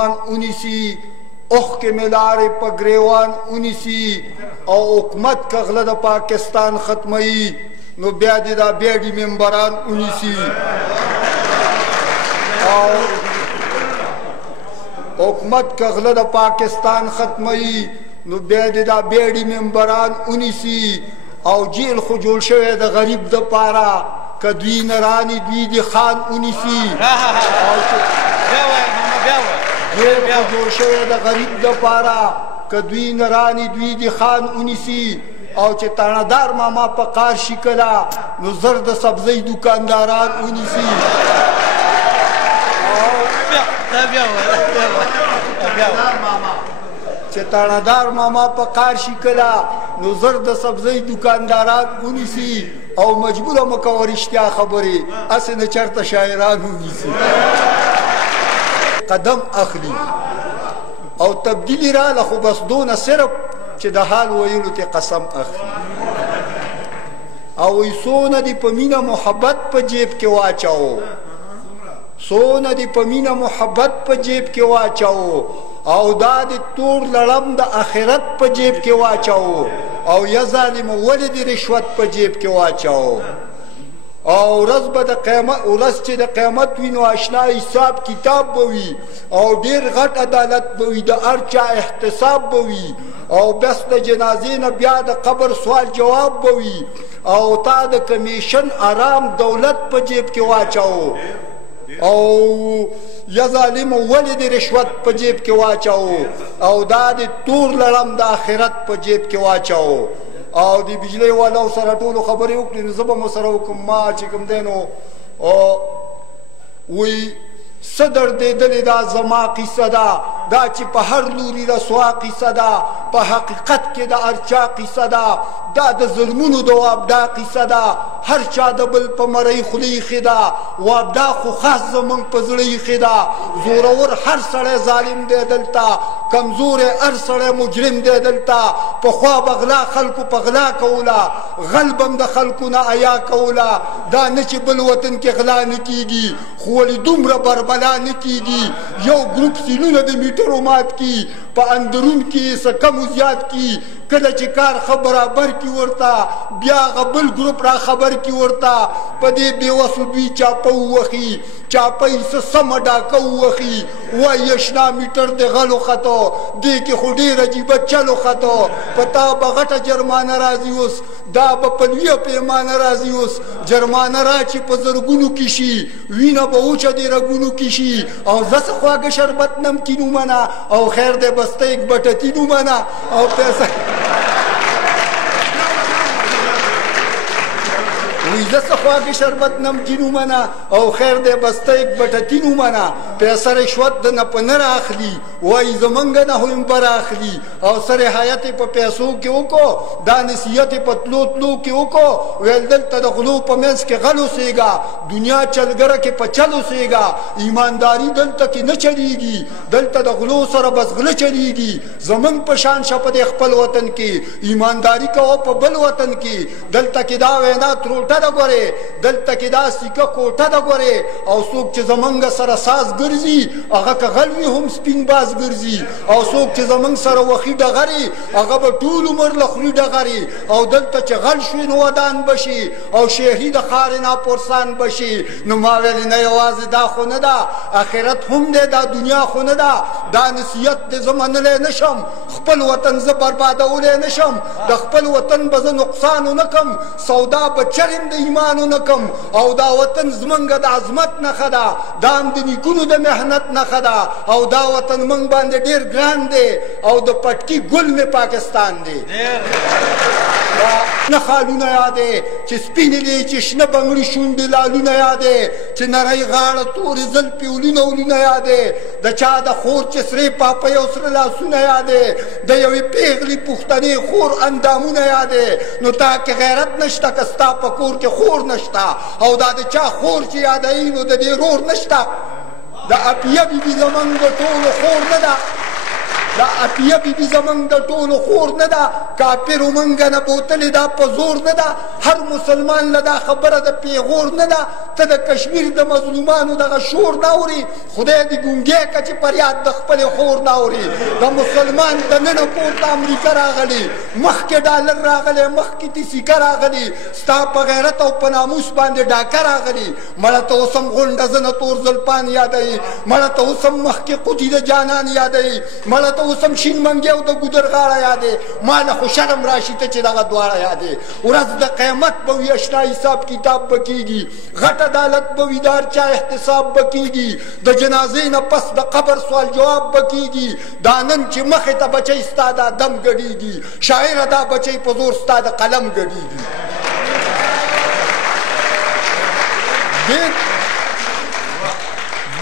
اونیسی اوخ کے ملار پا گریوان اونیسی او حکومت کا غلط پاکستان ختمی نو بیادی دا بیادی ممبران اونیسی او حکومت کا غلط پاکستان ختمی نو بیادی دا بیادی ممبران اونیسی او جیل خو جوړ شوی د غریب د پارا کدوی نرانی دوی دی خان اونیسی جیل خو جوړ شوی د غریب د پارا کدوی نرانی دوی دی خان اونیسی او چې تاندار ماما په قار شکلا نو زرد سبزی دکانداران اونیسی چې تاندار ماما په قار شکلا نو زرد سبزی دکانداران اونیسی او مجبور مکو رشتیا خبری اسی نه چرته شاعران اونیسی قدم اخلی او تبدیلی را لخو بس دون صرف چې د حال ویلو ته قسم اخلی او سونه دی په مینا محبت په جیب کې واچاو سونه دی په مینا محبت په جیب کې واچاو او دا دی تور لړم د آخرت په جیب کې واچاو او یا ظالم ولې د رشوت په جیب کې واچاو او ورځ به د قیامت ورځ چې د قیامت وي نو اشنا حساب کتاب به وي او ډېر غټ عدالت به وي د هر چا احتساب به وي او بس د جنازې نه بیا د قبر سوال جواب به وي او تا د کمیشن آرام دولت په جیب کې واچاو او یا ظالم ولې د رشوت په جیب کې واچاو او دا د تور لړم د آخرت په جیب کې واچاو او دی بجلی والا سره ټولو خبرې وکړي نو زه به مو سره وکړم ما چې کوم دی نو وی څه دردېدلې دا زما قیصه ده دا چې په هر لوري رسوا قیصه ده په حقیقت کې د هر چا قیصه ده دا د ظلمونو د وابدا قیصه ده هر چا د بل په مرۍ خولې ایښې ده وابدا خو خاص زموږ په زړه ایښې ده زورور هر سړی ظالم دی دلته کمزور هر سړی مجرم دی دلته پخوا به غلا خلکو په غلا کوله غل به هم د خلکو نه حیا کوله دا نه چې بل وطن کې غلا نه کېږي خو ولې دومره بربلا نه کېږي یو ګروپ سیلونه د میټرو مات کی په اندرون کې څه کم و زیات کی کله چې کار ښه برابر کی ورته بیا هغه بل ګروپ را خبر کی ورته په دې بېوسو دوی چاپه ووخي چاپه یې څه سمه ډاکه ووخي وایي اشنا میټر د غلو خطو دې کې خو ډېر عجیبه چلو خطو په تا به غټه جرمانه راځي اوس دا به په لویه پیمانه راځي اوس جرمانه را چې په زرګونو کې شي وینه به وچه د رګونو کې شي او زه څه خواږه شربت نمکین ومنه او خیر دی بسته یک بټتین ومنه او پیسه زه څه خواږه شربت نمکین ومنه او خیر دی بسته یک بټتین ومنه پیسه رشوت د نه په نه راخلي وایي زمونږ نه هم به راخلي او څه رعایت یې په پیسو کې وکړو دا نصیحت یې په تلو تلو کې وکړو ویل دلته د غلو په منځ کې غل اوسېږه دنیا چلګره کې په چل اوسېږه ایمانداري دلته کې نه چلیږي دلته د غلو سره بس غله چلیږي زمونږ په شان شه په دې خپل وطن کې ایمانداري کوه په بل وطن کې دلته کې دا وینا تروټه ده ګورې دلته کې دا سیکه کوټه ده ګورې او څوک چې زمونږ سره ساز ګرځي هغه که غل وي هم سپین باز ګرځي او څوک چې زمونږ سره وخي ډغري هغه به ټول عمر له خولي ډغري او دلته چې غل شوي نو ودان بشي او شهید د خارې ناپرسان بشي نو ما ویلې نه یوازې دا خو نه ده آخرت هم دی دا دنیا خو نه ده دا نصیحت دې زه منلی نه شم خپل وطن زه بربادولی نه شم د خپل وطن به زه نقصان ونه کم سودا به چرم د ایمان ونه کم او دا وطن زمونږ د عظمت نښه ده دا هم د نیکونو د محنت نښه ده او دا وطن موږ باندې ډېر ګران دی او د پټکي ګل مې پاکستان دی نه خالونه یادې چې سپینې دی چې شنه بنګړي شونډې لالونه یادې چې نری غاړه تورې زلفې ولونه ولونه یادې د چا د خور چې سرې پاپۍ او سره لاسونه یادې د یوې پېغلې پښتنې خور اندامونه یادې نو تا کې غیرت نشته که ستا په کور کې خور نشته او دا د چا خور چې یادوي نو د دې رور نشته د اپیه بیبي زمونږ د ټولو خور نه ده دا عطیه بیبي زمونږ د ټولو خور نه ده، کافرو مونږ نه بوتلې دا په زور نه ده. هر مسلمان له دا خبره د پیغور نه ده. ته د کشمیر د مظلومانو دغه شور نه اوري، خدای دې ګونګی که چې فریاد د خپلې خور نه اوري. د مسلمان د ننه کور ته امریکا راغلی، مخکې ډالر راغلی، مخکې تیسیکه راغلی، ستا په غیرت او په ناموس باندې ډاکه راغلی. مړه ته اوس هم غونډه زنه تور زلپان یادوي، مړه ته اوس هم مخکې قوطي د جانان یادوي، مړه ته اوس هم شین منګی او د ګودر غاړه یادوي. ما له خو شرم راشي ته چې دغه دواړه یادوي. ورځ د قیامت به وي، اشنا حساب کتاب به کېږي، غټ عدالت به وي، دار چا احتساب به کېږي، د جنازې نه پس د قبر سوال جواب به کېږي. دا نن چې مخې ته بچی ستا دا دم ګډېږي، شاعره دا بچی په زور ستا د قلم ګډېږي.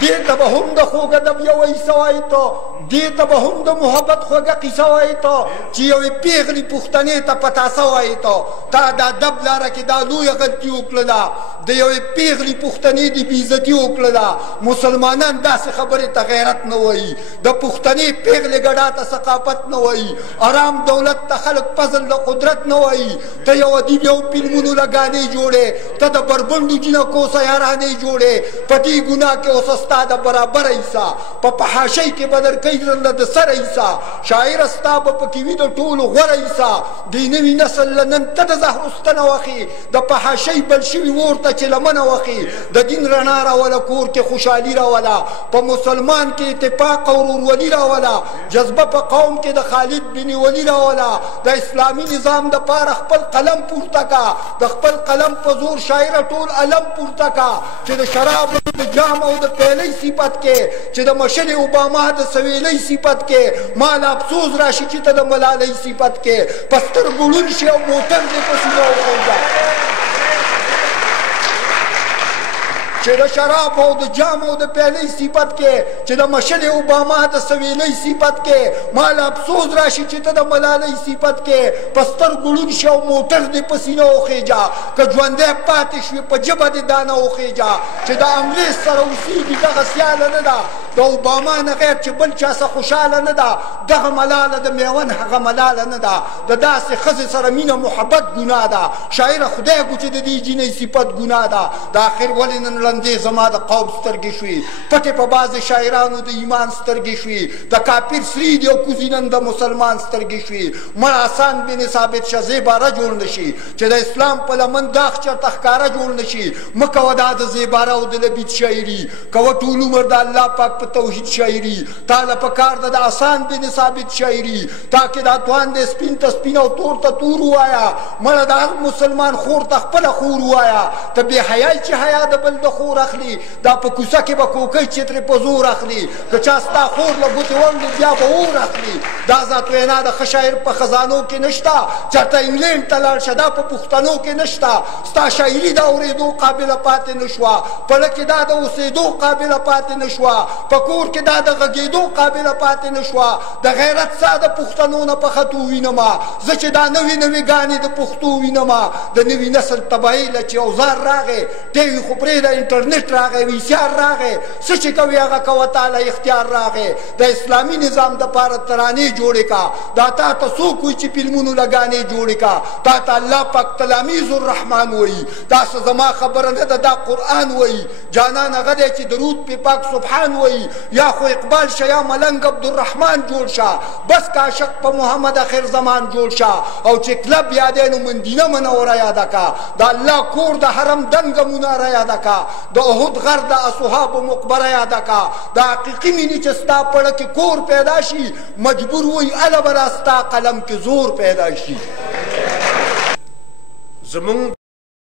دې ته به هم د خوږ ادب یوه کیسه وایي ته، دې ته به هم د محبت خوږه قیصه وایي ته، چې یوې پیغلې پښتنې ته پتاسه وایي ته. تا د ادب لاره کې دا لویه غلطي وکړله، د یوې پیغلې پښتنې دې بېعزتي وکړله. مسلمانان داسې خبرې ته غیرت نه وایي، د پښتنې پیغلې ګډا ته ثقافت نه وایي، آرام دولت ته خلک فضل د قدرت نه وایي. ته یو ادیب یو فلمونو له ګانې جوړې، ته د بربنډو جنکو سیارانې جوړې، په دې ګناه کې اوس ستا د برابر ایسا، په فحاشۍ کې به درکوي درله د سر ایسا. شاعره ستا به پکې وي د ټولو غوره ایسا. دې نوي نسل له نن ته د زهرستنه وخي، د فحاشۍ بل شوي اور ته چې لمنه وخي. د دین رڼا راوله، کور کې خوشحالي راوله، په مسلمان کې اتفاق او ورورولي راوله، جذبه په قوم کې د خالد بن ولي راوله. د اسلامي نظام دپاره خپل قلم پورته کا، د خپل قلم په زور شاعره ټول علم پورته کا، چې د شراب د جام او د پیلۍ صفت کې، چې د مشل اوباما د سویلۍ صفت کې مال افسوس راشي چې ته د ملالۍ صفت کې په سترګو ړوند شي او موټر دې په سینه وخوځه. چې د شراب او د جام او د پیلۍ صفت کې، چې د مشل اوباما د سویلۍ صفت کې مال افسوس راشي چې ته د ملالۍ صفت کې په سترګو ړوند شي او موټر دې په سینه وخېږه. که ژوندی پاتې شوې په ژبه دې دانه وخېږه، چې د انګریز سره اوسېږي دغه سیاله نه ده، د اوباما نه غیر چې بل چا څه خوشحاله نه ده. دغه ملاله د میون هغه ملاله نه ده، د داسې ښځې سره مینه محبت ګناه ده. شاعره خدای ګو چې د دې جینۍ صفت ګناه ده. د آخر ولې نن ړندې زما د قوم سترګې شوې، پټې په بعضې شاعرانو د ایمان سترګې شوې، د کافر سري دي او کوزي نن د مسلمان سترګې شوې. مړه حسن بن ثابت شه زیباره جوړ نه شي، چې د اسلام په لمن داغ چېرته ښکاره جوړ نه شي. مه کوه دا د زیباره او د لبید شاعري، کوه ټول عمر د الله پاک په توحید شاعري. تا له پکار ده د حسن بن ثابت شاعري، تا کې دا توان دی سپین ته سپین او تور ته تور ووایه. مړه د هر مسلمان خور ته خپله خور ووایه. ته بې حیای چې حیا د بل د خور اخلي، دا په کوڅه کې به کوکۍ چې ترې په زور اخلي. که چا ستا خور له ګوتې وړلي بیا به اور اخلي. دا ذات وینا د ښه شاعر په خزانو کې نشته، چېرته انګلینډ ته لاړ شه دا په پښتنو کې نشته. ستا شاعري د اورېدو قابله پاتې نه شوه، پړه کې دا د اوسېدو قابله پاتې نه شوه، په کور کې دا د غږېدو قابله پاتې نه شوه. د غیرت سا د پښتنو نه په خطو وینمه، زه چې دا نوې نوې ګانې د پښتو وینمه. د نوي نسل تباهۍ له چې اوزار راغی، ټیوي خو پرېږده، انټرنېټ راغی، ویسیار راغی، څه چې کوي هغه کوه، تاله اختیار راغی. د اسلامي نظام دپاره ترانې جوړې کا، دا تا ته څوک وایي چې فلمونو لګانې جوړې کا؟ تا ته الله پاک تلامیذ الرحمن وایي، دا څه زما خبره نه ده، دا قرآن وایي. جانان هغه دی چې درود پې پاک سبحان وایي. یا خو اقبال شه یا ملنګ عبدالرحمن جوړ شه، بس که عاشق په محمد اخر زمان جوړ شه. او چې کلب یادی نو مدینه منوره یاده کا، د الله کور د حرم دنګه مناره یاده کا، د احد غر د اصحابو مقبره یاده کا. د حقیقي مینې چې ستا پړه کې کور پیدا شي، مجبور وایي اله به ستا قلم کې زور پیدا شي. زمونږ